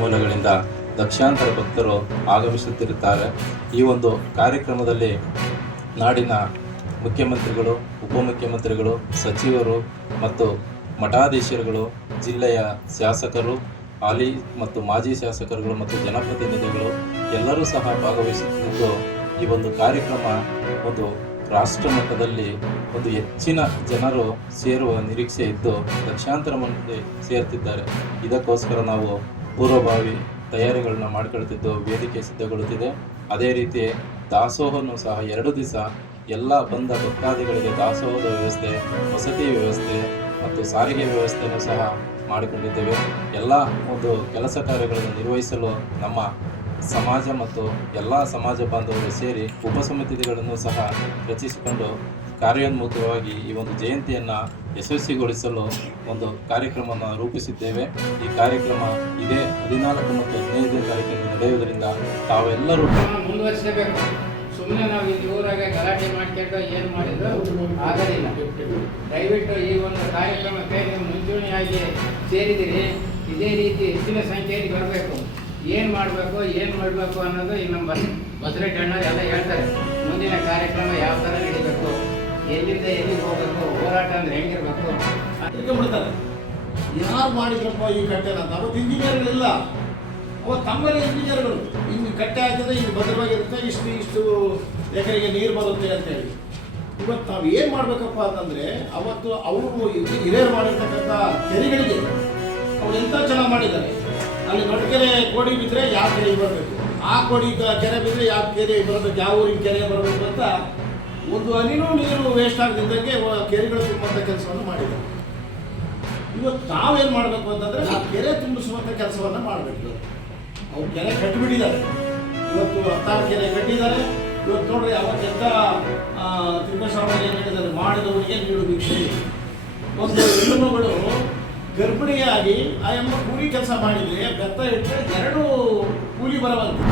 ಮೂಲಗಳಿಂದ ಲಕ್ಷಾಂತರ ಭಕ್ತರು ಆಗಮಿಸುತ್ತಿರುತ್ತಾರೆ. ಈ ಒಂದು ಕಾರ್ಯಕ್ರಮದಲ್ಲಿ ನಾಡಿನ ಮುಖ್ಯಮಂತ್ರಿಗಳು, ಉಪಮುಖ್ಯಮಂತ್ರಿಗಳು, ಸಚಿವರು ಮತ್ತು ಮಠಾಧೀಶರುಗಳು, ಜಿಲ್ಲೆಯ ಶಾಸಕರು, ಹಾಲಿ ಮತ್ತು ಮಾಜಿ ಶಾಸಕರುಗಳು ಮತ್ತು ಜನಪ್ರತಿನಿಧಿಗಳು ಎಲ್ಲರೂ ಸಹ ಭಾಗವಹಿಸುತ್ತಿದ್ದು, ಈ ಒಂದು ಕಾರ್ಯಕ್ರಮ ಒಂದು ರಾಷ್ಟ್ರ ಮಟ್ಟದಲ್ಲಿ ಒಂದು ಹೆಚ್ಚಿನ ಜನರು ಸೇರುವ ನಿರೀಕ್ಷೆ ಇದ್ದು ಲಕ್ಷಾಂತರ ಮಂದಿ ಸೇರ್ತಿದ್ದಾರೆ. ಇದಕ್ಕೋಸ್ಕರ ನಾವು ಪೂರ್ವಭಾವಿ ತಯಾರಿಗಳನ್ನ ಮಾಡಿಕೊಳ್ತಿದ್ದು ವೇದಿಕೆ ಸಿದ್ಧಗೊಳ್ಳುತ್ತಿದೆ. ಅದೇ ರೀತಿ ದಾಸೋಹವನ್ನು ಸಹ 2 ದಿವಸ ಎಲ್ಲ ಬಂದ ಭಕ್ತಾದಿಗಳಿಗೆ ದಾಸೋಹದ ವ್ಯವಸ್ಥೆ, ವಸತಿ ವ್ಯವಸ್ಥೆ ಮತ್ತು ಸಾರಿಗೆ ವ್ಯವಸ್ಥೆಯನ್ನು ಸಹ ಮಾಡಿಕೊಂಡಿದ್ದೇವೆ. ಎಲ್ಲ ಒಂದು ಕೆಲಸ ಕಾರ್ಯಗಳನ್ನು ನಿರ್ವಹಿಸಲು ನಮ್ಮ ಸಮಾಜ ಮತ್ತು ಎಲ್ಲ ಸಮಾಜ ಬಾಂಧವರು ಸೇರಿ ಉಪಸಮಿತಿಗಳನ್ನು ಸಹ ರಚಿಸಿಕೊಂಡು ಕಾರ್ಯೋನ್ಮುಖವಾಗಿ ಈ ಒಂದು ಜಯಂತಿಯನ್ನು ಯಶಸ್ವಿಗೊಳಿಸಲು ಒಂದು ಕಾರ್ಯಕ್ರಮವನ್ನು ರೂಪಿಸಿದ್ದೇವೆ. ಈ ಕಾರ್ಯಕ್ರಮ ಇದೇ 14 ಮತ್ತು 15ನೇ ತಾರೀಕಿನಲ್ಲಿ ನಡೆಯುವುದರಿಂದ ತಾವೆಲ್ಲರೂ ಮುಂದುವರಿಸಬೇಕು. ಸುಮ್ಮನೆ ನಾವು ಇಲ್ಲಿ ಊರಾಗ ಗಲಾಟೆ ಮಾಡ್ಕೊಂಡು ಏನು ಮಾಡಿದ್ರು ಆಗೋದಿಲ್ಲ. ದಯವಿಟ್ಟು ಈ ಒಂದು ಕಾರ್ಯಕ್ರಮಕ್ಕೆ ನೀವು ಮುಂಚೂಣಿಯಾಗಿ ಸೇರಿದಿರಿ. ಇದೇ ರೀತಿ ಹೆಚ್ಚಿನ ಸಂಖ್ಯೆಯಲ್ಲಿ ಬರಬೇಕು. ಏನು ಮಾಡಬೇಕು ಅನ್ನೋದು ಈ ನಮ್ಮ ಬಸರೆಡ್ಡಿ ಅಣ್ಣ ಎಲ್ಲ ಹೇಳ್ತಾರೆ. ಮುಂದಿನ ಕಾರ್ಯಕ್ರಮ ಯಾವ ಥರ ನಡೀಬೇಕು, ಎಲ್ಲಿಂದ ಎಲ್ಲಿಗೆ ಹೋಗಬೇಕು, ಹೋರಾಟ ಅಂದ್ರೆ ಹೆಂಗಿರ್ಬೇಕು ಬಿಡ್ತಾರೆ. ಯಾರು ಮಾಡಿದ್ರಪ್ಪ ಈ ಕಟ್ಟೆನ ಅಂತ? ಅವತ್ತು ಇಂಜಿನಿಯರ್ಗಳಿಲ್ಲ, ಅವತ್ತು ತಮ್ಮಲ್ಲಿ ಇಂಜಿನಿಯರ್ಗಳು ಹಿಂಗೆ ಕಟ್ಟೆ ಹಾಕಿದ್ರೆ ಹಿಂಗೆ ಭದ್ರವಾಗಿರುತ್ತೆ, ಇಷ್ಟು ಎಕರೆಗೆ ನೀರು ಬರುತ್ತೆ ಅಂತೇಳಿ. ಇವತ್ತು ನಾವು ಏನು ಮಾಡಬೇಕಪ್ಪ ಅಂತಂದರೆ, ಅವತ್ತು ಅವರು ಹಿರಿಯರು ಮಾಡಿರ್ತಕ್ಕಂಥ ಕೆರೆಗಳಿಗೆ ಅವ್ರು ಎಂಥ ಚೆನ್ನಾಗಿ ಮಾಡಿದ್ದಾರೆ. ಅಲ್ಲಿ ನೊಟ್ಟಕೆರೆ ಕೋಡಿ ಬಿದ್ದರೆ ಯಾವ ಕೆರೆಗೆ ಬರಬೇಕು, ಆ ಕೋಡಿ ಕೆರೆ ಬಿದ್ದರೆ ಯಾವ ಕೆರೆ ಬರಬೇಕು, ಯಾವ ಊರಿಗೆ ಕೆರೆ ಬರಬೇಕು ಅಂತ ಒಂದು ಹನಿನೂ ನೀರು ವೇಸ್ಟ್ ಆಗದಿದ್ದಂಗೆ ಕೆರೆಗಳು ತುಂಬುವಂಥ ಕೆಲಸವನ್ನು ಮಾಡಿದ್ದಾರೆ. ಇವತ್ತು ನಾವೇನು ಮಾಡಬೇಕು ಅಂತಂದರೆ ಆ ಕೆರೆ ತುಂಬಿಸುವಂಥ ಕೆಲಸವನ್ನು ಮಾಡಬೇಕು. ಅವ್ರು ಕೆರೆ ಕಟ್ಟಿಬಿಟ್ಟಿದ್ದಾರೆ, ಇವತ್ತು 16 ಕೆರೆ ಕಟ್ಟಿದ್ದಾರೆ. ಇವತ್ತು ನೋಡ್ರಿ, ಅವತ್ತೆಂಥ ತಿಪ್ಪೇಸ್ವಾಮಿ ಏನು ಹೇಳಿದ್ದಾರೆ, ಮಾಡಿದವರಿಗೆ ನೀಡು ಭಿಕ್ಷೆ. ಒಂದು ಹೆಣ್ಣುಮಗಳು ಗರ್ಭಿಣಿಯಾಗಿ ಆ ಕೂಲಿ ಕೆಲಸ ಮಾಡಿದರೆ ಬೆತ್ತ ಇಟ್ಟರೆ 2 ಕೂಲಿ ಬರವಂತೆ.